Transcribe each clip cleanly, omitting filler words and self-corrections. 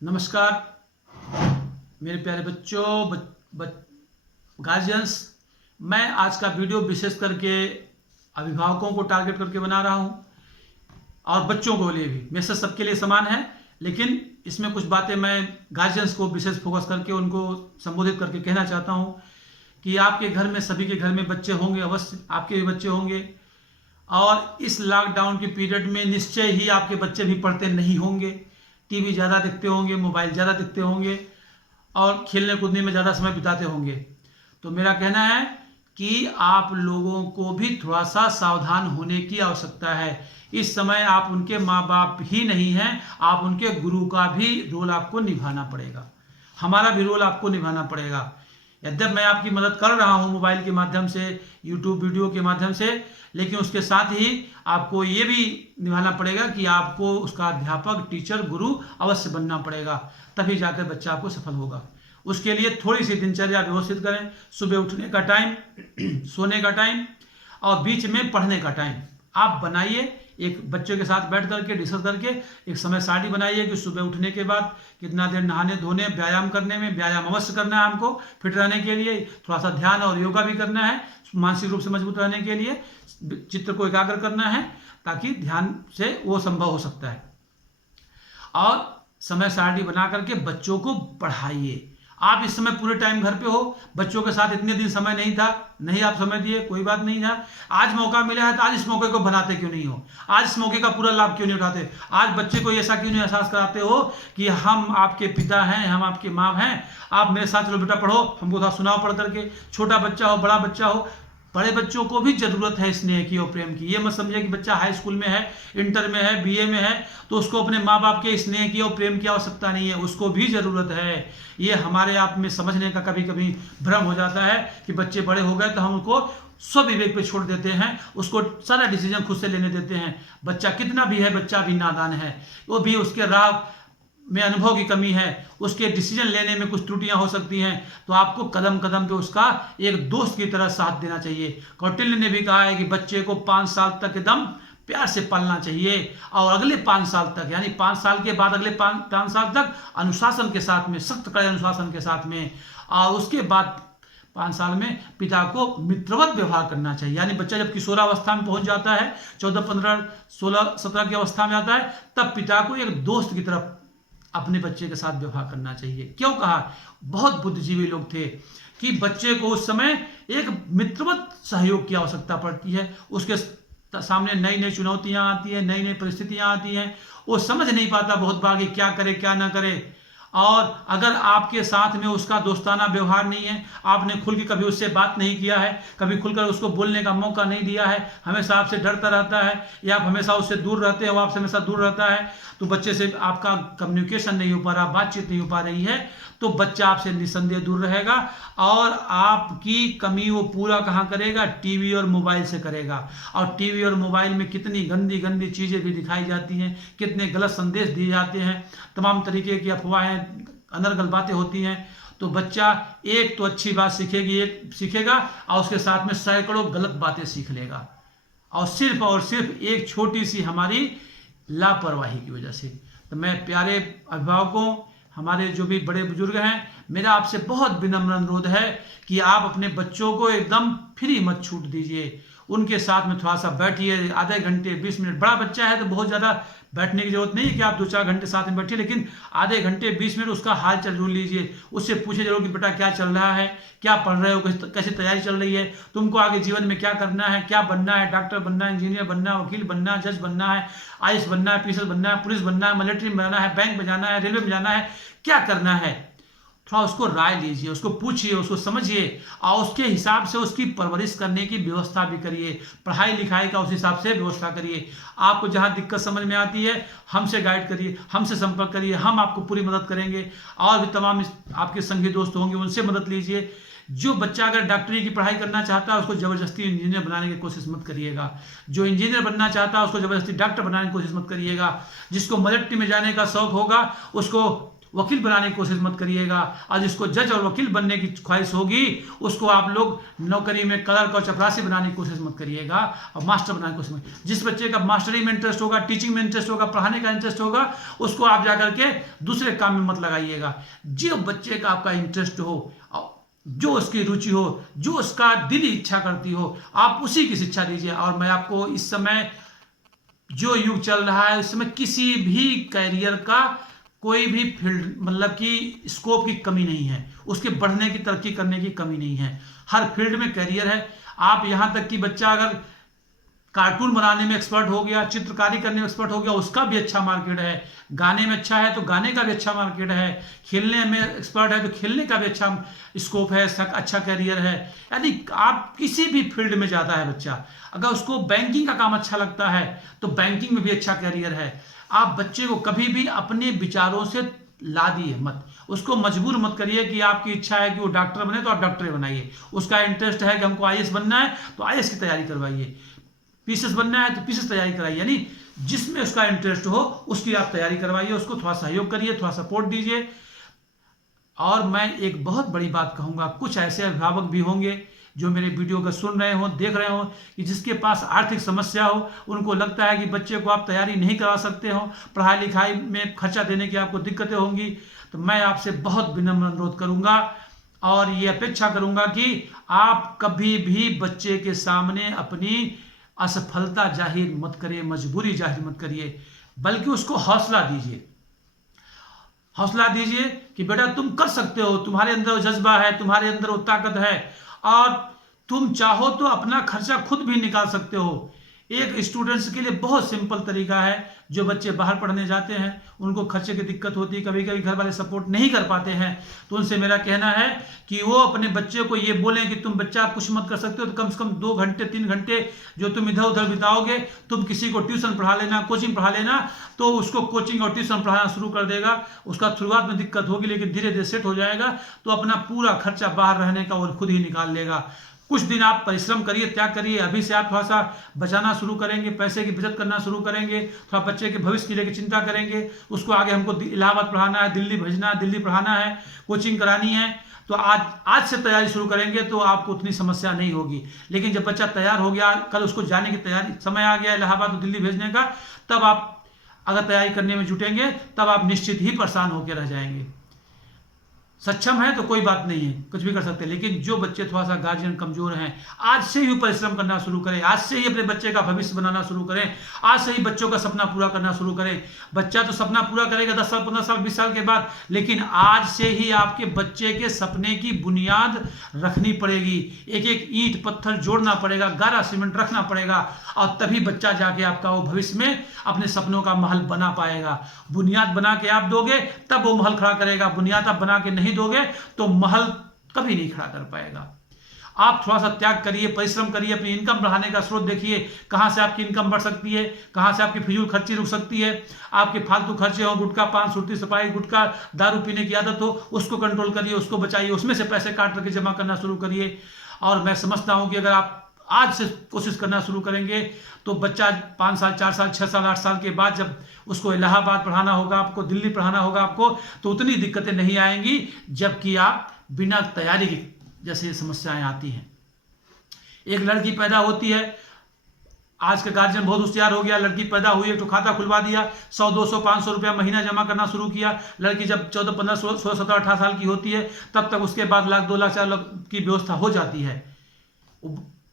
नमस्कार मेरे प्यारे बच्चों, गार्जियंस। मैं आज का वीडियो विशेष करके अभिभावकों को टारगेट करके बना रहा हूं और बच्चों को लिए भी। मैसेज सबके लिए समान है, लेकिन इसमें कुछ बातें मैं गार्जियंस को विशेष फोकस करके उनको संबोधित करके कहना चाहता हूं कि आपके घर में, सभी के घर में बच्चे होंगे, अवश्य आपके भी बच्चे होंगे। और इस लॉकडाउन के पीरियड में निश्चय ही आपके बच्चे भी पढ़ते नहीं होंगे, टीवी ज़्यादा देखते होंगे, मोबाइल ज़्यादा देखते होंगे और खेलने कूदने में ज़्यादा समय बिताते होंगे। तो मेरा कहना है कि आप लोगों को भी थोड़ा सा सावधान होने की आवश्यकता है। इस समय आप उनके माँ बाप ही नहीं हैं, आप उनके गुरु का भी रोल आपको निभाना पड़ेगा, हमारा भी रोल आपको निभाना पड़ेगा। यद्यप मैं आपकी मदद कर रहा हूँ मोबाइल के माध्यम से, यूट्यूब वीडियो के माध्यम से, लेकिन उसके साथ ही आपको ये भी निभाना पड़ेगा कि आपको उसका अध्यापक, टीचर, गुरु अवश्य बनना पड़ेगा, तभी जाकर बच्चा आपको सफल होगा। उसके लिए थोड़ी सी दिनचर्या व्यवस्थित करें। सुबह उठने का टाइम, सोने का टाइम और बीच में पढ़ने का टाइम आप बनाइए। एक बच्चों के साथ बैठ करके डिस्कस करके एक समय सारणी बनाइए कि सुबह उठने के बाद कितना देर नहाने धोने, व्यायाम करने में, व्यायाम अवश्य करना है हमको फिट रहने के लिए, थोड़ा सा ध्यान और योगा भी करना है मानसिक रूप से मजबूत रहने के लिए, चित्त को एकाग्र करना है ताकि ध्यान से वो संभव हो सकता है। और समय सारणी बना करके बच्चों को पढ़ाइए। आप इस समय पूरे टाइम घर पे हो, बच्चों के साथ इतने दिन समय नहीं था, नहीं आप समय दिए, कोई बात नहीं था। आज मौका मिला है तो आज इस मौके को बनाते क्यों नहीं हो? आज इस मौके का पूरा लाभ क्यों नहीं उठाते? आज बच्चे को ऐसा क्यों नहीं एहसास कराते हो कि हम आपके पिता हैं, हम आपके माँ हैं, आप मेरे साथ चलो बेटा पढ़ो, हमको थोड़ा सुनाओ पढ़ करके। छोटा बच्चा हो, बड़ा बच्चा हो, बड़े बच्चों को भी जरूरत है स्नेह की और प्रेम की। ये मत समझिए कि बच्चा हाई स्कूल में है, इंटर में है, बीए में है तो उसको अपने माँ बाप के स्नेह की और प्रेम की आवश्यकता नहीं है, उसको भी जरूरत है। ये हमारे आप में समझने का कभी कभी भ्रम हो जाता है कि बच्चे बड़े हो गए तो हम उनको स्वविवेक पे छोड़ देते हैं, उसको सारा डिसीजन खुद से लेने देते हैं। बच्चा कितना भी है, बच्चा भी नादान है, वो भी उसके राह में अनुभव की कमी है, उसके डिसीजन लेने में कुछ त्रुटियां हो सकती हैं। तो आपको कदम कदम पे उसका एक दोस्त की तरह साथ देना चाहिए। कौटिल्य ने भी कहा है कि बच्चे को 5 साल तक एकदम प्यार से पालना चाहिए और अगले 5 साल तक, यानी 5 साल के बाद अगले 5 साल तक अनुशासन के साथ में, सख्त कड़े अनुशासन के साथ में, और उसके बाद 5 साल में पिता को मित्रवत व्यवहार करना चाहिए। यानी बच्चा जब किशोरावस्था में पहुंच जाता है, 14, 15, 16, 17 की अवस्था में आता है, तब पिता को एक दोस्त की तरफ अपने बच्चे के साथ व्यवहार करना चाहिए। क्यों कहा? बहुत बुद्धिजीवी लोग थे कि बच्चे को उस समय एक मित्रवत सहयोग की आवश्यकता पड़ती है। उसके सामने नई नई चुनौतियां आती हैं, नई नई परिस्थितियां आती हैं, वो समझ नहीं पाता बहुत बार कि क्या करे क्या ना करे। और अगर आपके साथ में उसका दोस्ताना व्यवहार नहीं है, आपने खुल के कभी उससे बात नहीं किया है, कभी खुलकर उसको बोलने का मौका नहीं दिया है, हमेशा आपसे डरता रहता है या आप हमेशा उससे दूर रहते हैं, वो आपसे हमेशा दूर रहता है, तो बच्चे से आपका कम्युनिकेशन नहीं हो पा रहा, बातचीत नहीं हो पा रही है, तो बच्चा आपसे निसंदेह दूर रहेगा और आपकी कमी वो पूरा कहाँ करेगा? टीवी और मोबाइल से करेगा। और टीवी और मोबाइल में कितनी गंदी गंदी चीज़ें भी दिखाई जाती हैं, कितने गलत संदेश दिए जाते हैं, तमाम तरीके की अफवाहें, अनर्गल बातें होती हैं। तो बच्चा एक तो अच्छी बात सीखेगा और उसके साथ में सैकड़ों गलत बातें सीख लेगा, और सिर्फ एक छोटी सी हमारी लापरवाही की वजह से। तो मैं प्यारे अभिभावकों, हमारे जो भी बड़े बुजुर्ग हैं, मेरा आपसे बहुत विनम्र अनुरोध है कि आप अपने बच्चों को एकदम फ्री मत छूट दीजिए। उनके साथ में थोड़ा सा बैठिए, आधे घंटे 20 मिनट। बड़ा बच्चा है तो बहुत ज़्यादा बैठने की जरूरत नहीं है कि आप 2-4 घंटे साथ में बैठिए, लेकिन आधे घंटे 20 मिनट उसका हाल चाल जरूर लीजिए। उससे पूछे जरूर कि बेटा क्या चल रहा है, क्या पढ़ रहे हो, कैसी तैयारी चल रही है, तुमको आगे जीवन में क्या करना है, क्या बनना है, डॉक्टर बनना है, इंजीनियर बनना है, वकील बनना है, जज बनना है, आईएएस बनना है, पीएस बनना है, पुलिस बनना है, मिलिट्री में बनना है, बैंक में जाना है, रेलवे में जाना है, क्या करना है। थोड़ा उसको राय लीजिए, उसको पूछिए, उसको समझिए और उसके हिसाब से उसकी परवरिश करने की व्यवस्था भी करिए। पढ़ाई लिखाई का उस हिसाब से व्यवस्था करिए। आपको जहाँ दिक्कत समझ में आती है, हमसे गाइड करिए, हमसे संपर्क करिए, हम आपको पूरी मदद करेंगे। और भी तमाम आपके संगी दोस्त होंगे, उनसे मदद लीजिए। जो बच्चा अगर डॉक्टरी की पढ़ाई करना चाहता है, उसको जबरदस्ती इंजीनियर बनाने की कोशिश मत करिएगा। जो इंजीनियर बनना चाहता है, उसको जबरदस्ती डॉक्टर बनाने की कोशिश मत करिएगा। जिसको मिलिट्री में जाने का शौक होगा, उसको वकील बनाने की कोशिश मत करिएगा। और जिसको जज और वकील बनने की ख्वाहिश होगी उसको आप लोग नौकरी में क्लर्क और चपरासी बनाने की कोशिश मत करिएगा और मास्टर बनाने की कोशिश मत। जिस बच्चे का मास्टरी में इंटरेस्ट होगा, टीचिंग में इंटरेस्ट होगा, पढ़ाने का इंटरेस्ट होगा, उसको आप जाकर के दूसरे काम में मत लगाइएगा। जो बच्चे का आपका इंटरेस्ट हो, जो उसकी रुचि हो, जो उसका दिली इच्छा करती हो, आप उसी की शिक्षा दीजिए। और मैं आपको इस समय जो युग चल रहा है उस समय किसी भी कैरियर का कोई भी फील्ड मतलब कि स्कोप की कमी नहीं है, उसके बढ़ने की तरक्की करने की कमी नहीं है। हर फील्ड में कैरियर है। आप यहाँ तक कि बच्चा अगर कार्टून बनाने में एक्सपर्ट हो गया, चित्रकारी करने में एक्सपर्ट हो गया, उसका भी अच्छा मार्केट है। गाने में अच्छा है तो गाने का भी अच्छा मार्केट है। खेलने में एक्सपर्ट है तो खेलने का भी अच्छा स्कोप है, अच्छा कैरियर है। यानी आप किसी भी फील्ड में जाता है बच्चा, अगर उसको बैंकिंग का काम अच्छा लगता है तो बैंकिंग में भी अच्छा कैरियर है। आप बच्चे को कभी भी अपने विचारों से लादिए मत, उसको मजबूर मत करिए कि आपकी इच्छा है कि वो डॉक्टर बने तो आप डॉक्टर बनाइए। उसका इंटरेस्ट है कि हमको आईएएस बनना है तो आईएएस की तैयारी करवाइए, पीसीएस बनना है तो पीसीएस तैयारी कराइए। यानी जिसमें उसका इंटरेस्ट हो उसकी आप तैयारी करवाइए, उसको थोड़ा सहयोग करिए, थोड़ा सपोर्ट दीजिए। और मैं एक बहुत बड़ी बात कहूंगा, कुछ ऐसे अभिभावक भी होंगे जो मेरे वीडियो को सुन रहे हो, देख रहे हो, कि जिसके पास आर्थिक समस्या हो, उनको लगता है कि बच्चे को आप तैयारी नहीं करा सकते हो, पढ़ाई लिखाई में खर्चा देने की आपको दिक्कतें होंगी। तो मैं आपसे बहुत विनम्र अनुरोध करूंगा और ये अपेक्षा करूंगा कि आप कभी भी बच्चे के सामने अपनी असफलता जाहिर मत करिए, मजबूरी जाहिर मत करिए, बल्कि उसको हौसला दीजिए। हौसला दीजिए कि बेटा तुम कर सकते हो, तुम्हारे अंदर वो जज्बा है, तुम्हारे अंदर वो ताकत है और तुम चाहो तो अपना खर्चा खुद भी निकाल सकते हो। एक स्टूडेंट्स के लिए बहुत सिंपल तरीका है, जो बच्चे बाहर पढ़ने जाते हैं उनको खर्चे की दिक्कत होती है, कभी कभी घर वाले सपोर्ट नहीं कर पाते हैं, तो उनसे मेरा कहना है कि वो अपने बच्चे को ये बोलें कि तुम बच्चा कुछ मत कर सकते हो तो कम से कम 2 घंटे 3 घंटे जो तुम इधर उधर बिताओगे, तुम किसी को ट्यूशन पढ़ा लेना, कोचिंग पढ़ा लेना। तो उसको कोचिंग और ट्यूशन पढ़ाना शुरू कर देगा। उसका शुरुआत में दिक्कत होगी लेकिन धीरे धीरे सेट हो जाएगा, तो अपना पूरा खर्चा बाहर रहने का वो खुद ही निकाल लेगा। कुछ दिन आप परिश्रम करिए, त्याग करिए। अभी से आप थोड़ा सा बचाना शुरू करेंगे, पैसे की बचत करना शुरू करेंगे, थोड़ा बच्चे के भविष्य की लेकर चिंता करेंगे। उसको आगे हमको इलाहाबाद पढ़ाना है, दिल्ली भेजना है, दिल्ली पढ़ाना है, कोचिंग करानी है, तो आज से तैयारी शुरू करेंगे तो आपको उतनी समस्या नहीं होगी। लेकिन जब बच्चा तैयार हो गया, कल उसको जाने की तैयारी समय आ गया इलाहाबाद और दिल्ली भेजने का, तब आप अगर तैयारी करने में जुटेंगे तब आप निश्चित ही परेशान होकर रह जाएंगे। सक्षम है तो कोई बात नहीं है, कुछ भी कर सकते हैं। लेकिन जो बच्चे थोड़ा सा गार्जियन कमजोर हैं, आज से ही परिश्रम करना शुरू करें, आज से ही अपने बच्चे का भविष्य बनाना शुरू करें, आज से ही बच्चों का सपना पूरा करना शुरू करें। बच्चा तो सपना पूरा करेगा 10 साल 15 साल 20 साल के बाद, लेकिन आज से ही आपके बच्चे के सपने की बुनियाद रखनी पड़ेगी। एक एक ईंट पत्थर जोड़ना पड़ेगा, गारा सीमेंट रखना पड़ेगा, और तभी बच्चा जाके आपका वो भविष्य में अपने सपनों का महल बना पाएगा। बुनियाद बना के आप दोगे तब वो महल खड़ा करेगा, बुनियाद आप बना के नहीं दोगे तो महल कभी नहीं खड़ा कर पाएगा। आप थोड़ा सा त्याग करिए, परिश्रम करिए, अपनी इनकम बढ़ाने का स्रोत देखिए, कहां से आपकी इनकम बढ़ सकती है, कहां से आपकी फिजूल खर्ची रुक सकती है। आपके फालतू खर्चे हो, गुटखा पान सुर्ती सपाई, गुटखा दारू पीने की आदत हो, उसको कंट्रोल करिए, उसको बचाइए, उसमें से पैसे काट करके जमा करना शुरू करिए। और मैं समझता हूं कि अगर आप आज से कोशिश करना शुरू करेंगे तो बच्चा 5 साल 4 साल 6 साल 8 साल के बाद जब उसको इलाहाबाद पढ़ाना होगा, आपको दिल्ली पढ़ाना होगा आपको, तो उतनी दिक्कतें नहीं आएंगी जबकि आप बिना तैयारी के जैसे समस्याएं आती हैं। एक लड़की पैदा होती है, आज का गार्जियन बहुत होशियार हो गया, लड़की पैदा हुई है तो खाता खुलवा दिया, 100 200 500 रुपया महीना जमा करना शुरू किया। लड़की जब 14 15 16 17 18 साल की होती है तब तक उसके बाद लाख 2 लाख 4 लाख की व्यवस्था हो जाती है।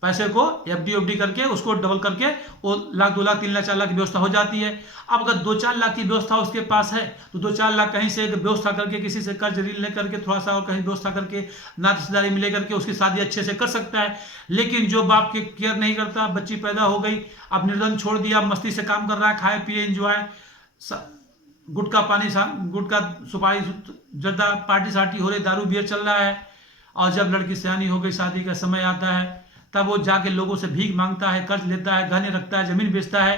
पैसे को एफडी उफडी करके उसको डबल करके वो लाख 2 लाख 3 लाख 4 लाख की व्यवस्था हो जाती है। अब अगर 2-4 लाख की व्यवस्था उसके पास है तो 2-4 लाख कहीं से व्यवस्था करके, किसी से कर्ज ऋण लेकर के थोड़ा सा और कहीं व्यवस्था करके, नात रिश्तेदारी मिले करके उसकी शादी अच्छे से कर सकता है। लेकिन जो बाप की केयर नहीं करता, बच्ची पैदा हो गई, अब निर्धन छोड़ दिया, मस्ती से काम कर रहा है, खाए पिए एंजॉय, गुटखा पानी, गुटखा सुपारी जर्दा पार्टी सार्टी हो रही, दारू बियर चल रहा है, और जब लड़की सयानी हो गई, शादी का समय आता है, तब वो जाके लोगों से भीख मांगता है, कर्ज लेता है, गहने रखता है, जमीन बेचता है,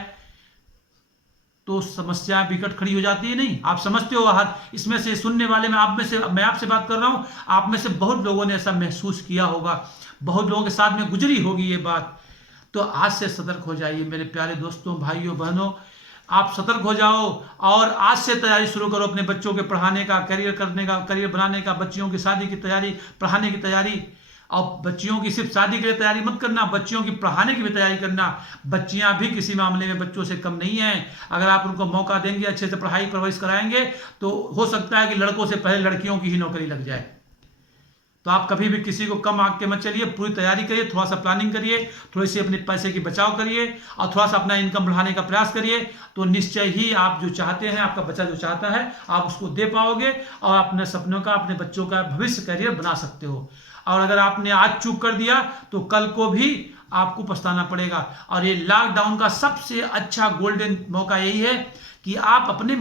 तो समस्या विकट खड़ी हो जाती है। नहीं, आप समझते हो। हर इसमें से सुनने वाले में मैं आपसे बात कर रहा हूं, आप में से बहुत लोगों ने ऐसा महसूस किया होगा, बहुत लोगों के साथ में गुजरी होगी ये बात। तो आज से सतर्क हो जाइए मेरे प्यारे दोस्तों, भाइयों, बहनों। आप सतर्क हो जाओ और आज से तैयारी शुरू करो अपने बच्चों के पढ़ाने का, करियर करने का, करियर बनाने का, बच्चियों की शादी की तैयारी, पढ़ाने की तैयारी। और बच्चियों की सिर्फ शादी के लिए तैयारी मत करना, बच्चियों की पढ़ाने की भी तैयारी करना। बच्चियां भी किसी मामले में बच्चों से कम नहीं हैं। अगर आप उनको मौका देंगे, अच्छे से पढ़ाई परवरिश कराएंगे, तो हो सकता है कि लड़कों से पहले लड़कियों की ही नौकरी लग जाए। तो आप कभी भी किसी को कम आंक के मत चलिए, पूरी तैयारी करिए, थोड़ा सा प्लानिंग करिए, थोड़ी सी अपने पैसे की बचाव करिए और थोड़ा सा अपना इनकम बढ़ाने का प्रयास करिए। तो निश्चय ही आप जो चाहते हैं, आपका बच्चा जो चाहता है, आप उसको दे पाओगे और अपने सपनों का, अपने बच्चों का भविष्य करियर बना सकते हो। और अगर आपने आज चूक कर दिया तो कल को भी आपको पछताना पड़ेगा। और ये लॉकडाउन का सबसे अच्छा गोल्डन मौका यही है कि आप अपने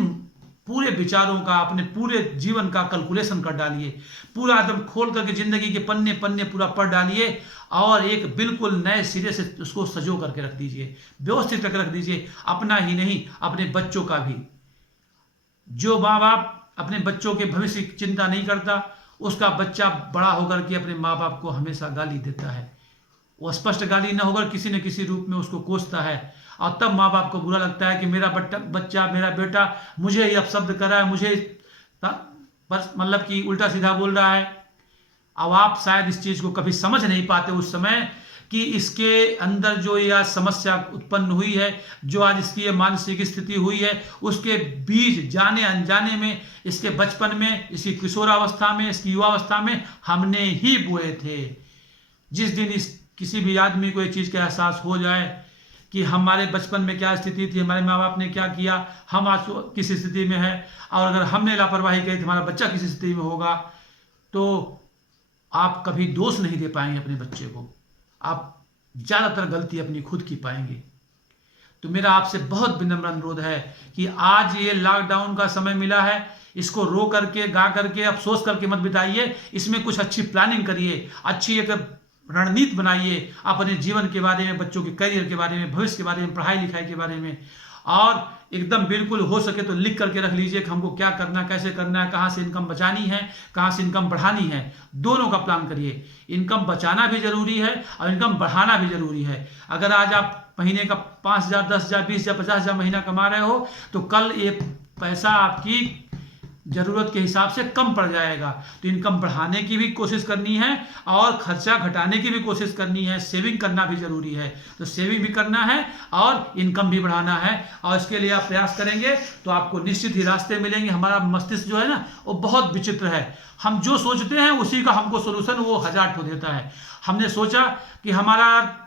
पूरे विचारों का, अपने पूरे जीवन का कैलकुलेशन कर डालिए, पूरा एकदम खोल करके जिंदगी के पन्ने पन्ने पूरा पढ़ डालिए और एक बिल्कुल नए सिरे से उसको सजो करके रख दीजिए, व्यवस्थित करके रख दीजिए। अपना ही नहीं, अपने बच्चों का भी। जो माँ बाप अपने बच्चों के भविष्य की चिंता नहीं करता, उसका बच्चा बड़ा होकर के अपने माँ बाप को हमेशा गाली देता है। वो स्पष्ट गाली न होकर किसी न किसी रूप में उसको कोसता है और तब माँ बाप को बुरा लगता है कि मेरा बच्चा, मेरा बेटा मुझे ही अपशब्द कर रहा है, मुझे बस मतलब कि उल्टा सीधा बोल रहा है। अब आप शायद इस चीज को कभी समझ नहीं पाते उस समय कि इसके अंदर जो यह समस्या उत्पन्न हुई है, जो आज इसकी ये मानसिक स्थिति हुई है, उसके बीज जाने अनजाने में, इसके बचपन में, इसकी किशोरावस्था में, इसकी युवावस्था में हमने ही बोए थे। जिस दिन इस किसी भी आदमी को ये चीज का एहसास हो जाए कि हमारे बचपन में क्या स्थिति थी, हमारे माँ बाप ने क्या किया, हम आज किस स्थिति में है, और अगर हमने लापरवाही की तो हमारा बच्चा किस स्थिति में होगा, तो आप कभी दोष नहीं दे पाएंगे अपने बच्चे को। आप ज्यादातर गलती अपनी खुद की पाएंगे। तो मेरा आपसे बहुत विनम्र अनुरोध है कि आज ये लॉकडाउन का समय मिला है, इसको रो करके, गा करके, अफसोस करके मत बिताइए। इसमें कुछ अच्छी प्लानिंग करिए, अच्छी एक रणनीति बनाइए अपने जीवन के बारे में, बच्चों के करियर के बारे में, भविष्य के बारे में, पढ़ाई लिखाई के बारे में। और एकदम बिल्कुल हो सके तो लिख करके रख लीजिए कि हमको क्या करना है, कैसे करना है, कहाँ से इनकम बचानी है, कहाँ से इनकम बढ़ानी है। दोनों का प्लान करिए। इनकम बचाना भी जरूरी है और इनकम बढ़ाना भी जरूरी है। अगर आज आप महीने का 5,000, 10,000, 20,000, 50,000 महीना कमा रहे हो, तो कल ये पैसा आपकी जरूरत के हिसाब से कम पड़ जाएगा। तो इनकम बढ़ाने की भी कोशिश करनी है और खर्चा घटाने की भी कोशिश करनी है। सेविंग करना भी जरूरी है, तो सेविंग भी करना है और इनकम भी बढ़ाना है। और इसके लिए आप प्रयास करेंगे तो आपको निश्चित ही रास्ते मिलेंगे। हमारा मस्तिष्क जो है ना, वो बहुत विचित्र है। हम जो सोचते हैं उसी का हमको सोल्यूशन वो 1000 ठो देता है। हमने सोचा कि हमारा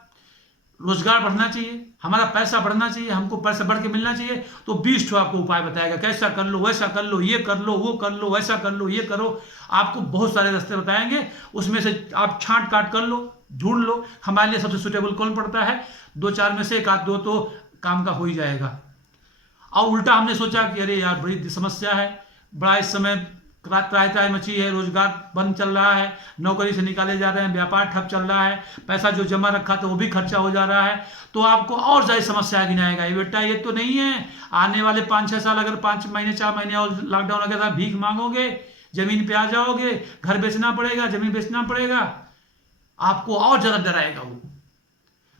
रोजगार बढ़ना चाहिए, हमारा पैसा बढ़ना चाहिए, हमको पैसा बढ़ के मिलना चाहिए, तो 20 ठो आपको उपाय बताएगा, कैसा कर लो, वैसा कर लो, ये कर लो, वो कर लो, वैसा कर लो, ये करो। आपको बहुत सारे रास्ते बताएंगे, उसमें से आप छांट काट कर लो, ढूंढ लो हमारे लिए सबसे सुटेबल कौन पड़ता है। 2-4 में से एक आध दो तो काम का हो ही जाएगा। और उल्टा हमने सोचा कि अरे यार बड़ी समस्या है, बड़ा इस समय त्राही मची है, रोजगार बंद चल रहा है, नौकरी से निकाले जा रहे हैं, व्यापार ठप चल रहा है, पैसा जो जमा रखा था वो भी खर्चा हो जा रहा है, तो आपको और ज्यादा समस्या गिनाएगा। ये बेटा ये तो नहीं है, आने वाले 5-6 साल अगर 5 महीने 4 महीने और लॉकडाउन अगर आप भीख मांगोगे, जमीन पे आ जाओगे, घर बेचना पड़ेगा, जमीन बेचना पड़ेगा, आपको और ज्यादा डराएगा वो।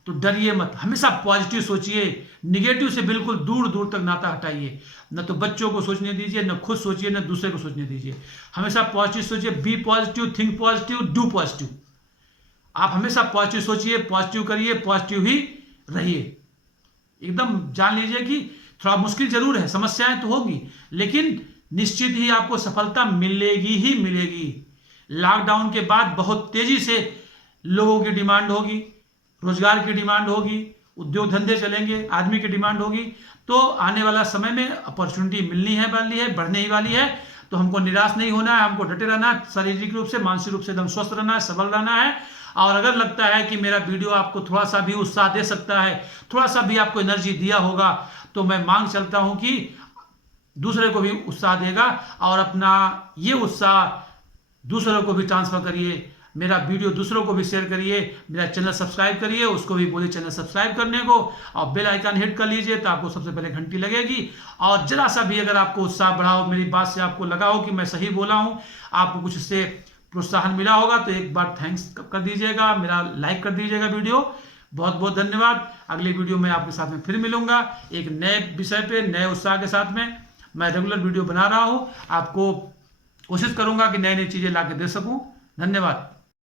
तो डरिए मत, हमेशा पॉजिटिव सोचिए, निगेटिव से बिल्कुल दूर दूर तक नाता हटाइए। न तो बच्चों को सोचने दीजिए, न खुद सोचिए, न दूसरे को सोचने दीजिए। हमेशा पॉजिटिव सोचिए, be positive, think positive, do positive. आप हमेशा पॉजिटिव सोचिए, पॉजिटिव करिए, पॉजिटिव ही रहिए। एकदम जान लीजिए कि थोड़ा मुश्किल जरूर है, समस्याएं तो होगी, लेकिन निश्चित ही आपको सफलता मिलेगी ही मिलेगी। लॉकडाउन के बाद बहुत तेजी से लोगों की डिमांड होगी, रोजगार की डिमांड होगी, उद्योग धंधे चलेंगे, आदमी की डिमांड होगी। तो आने वाला समय में अपॉर्चुनिटी मिलनी है वाली है, बढ़ने ही वाली है। तो हमको निराश नहीं होना है, हमको डटे रहना है, शारीरिक रूप से, मानसिक रूप से एकदम स्वस्थ रहना है, सबल रहना है। और अगर लगता है कि मेरा वीडियो आपको थोड़ा सा भी उत्साह दे सकता है, थोड़ा सा भी आपको एनर्जी दिया होगा, तो मैं मांग चलता हूं कि दूसरे को भी उत्साह देगा और अपना ये उत्साह दूसरों को भी ट्रांसफर करिए। मेरा वीडियो दूसरों को भी शेयर करिए, मेरा चैनल सब्सक्राइब करिए, उसको भी बोलिए चैनल सब्सक्राइब करने को, और बेल आइकन हिट कर लीजिए तो आपको सबसे पहले घंटी लगेगी। और जरा सा भी अगर आपको उत्साह बढ़ा हो, मेरी बात से आपको लगा हो कि मैं सही बोला हूं, आपको कुछ इससे प्रोत्साहन मिला होगा, तो एक बार थैंक्स कर दीजिएगा, मेरा लाइक कर दीजिएगा वीडियो, बहुत बहुत धन्यवाद। अगली वीडियो में आपके साथ में फिर मिलूंगा एक नए विषय पे, नए उत्साह के साथ में। मैं रेगुलर वीडियो बना रहा हूँ, आपको कोशिश करूंगा कि नई नई चीज़ें ला के दे सकूँ। धन्यवाद।